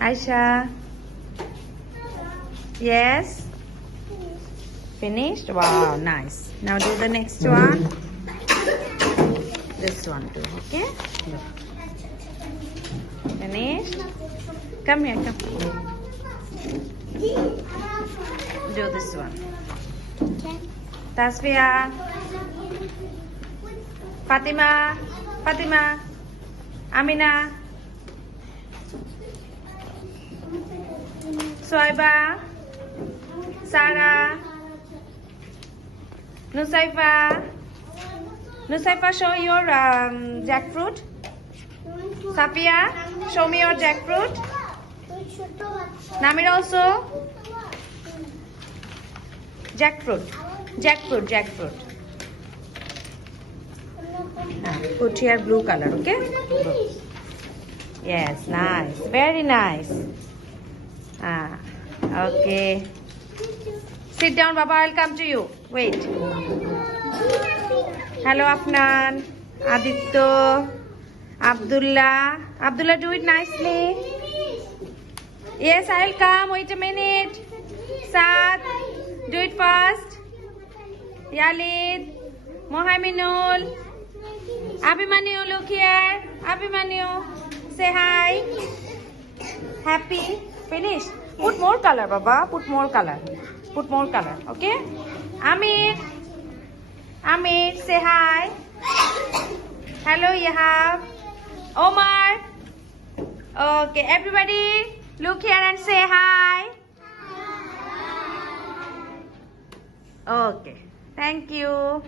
Aisha. Yes. Finished? Wow, nice. Now do the next one. This one too, okay? Finished? Come here, come. Do this one. Tasfiya. Fatima. Fatima. Amina. Suaiba. Sarah. Nusaifa. Nusaifa, show your jackfruit. Safia, show me your jackfruit. Namir also. Jackfruit. Jackfruit, jackfruit. Put here blue color, okay? Yes, nice. Very nice. Okay. Sit down, Baba. I'll come to you. Wait. Hello, Afnan. Aditya. Abdullah. Abdullah, do it nicely. Yes, I'll come. Wait a minute. Saad, do it fast. Yalid. Mohaminul. Abhimanyu, look here. Abhimanyu, say hi. Happy. Finish. Put more color, Baba. Put more color. Put more color. Okay? Amir. Amir, say hi. Hello, Yahab. Omar. Okay, everybody, look here and say hi. Okay. Thank you.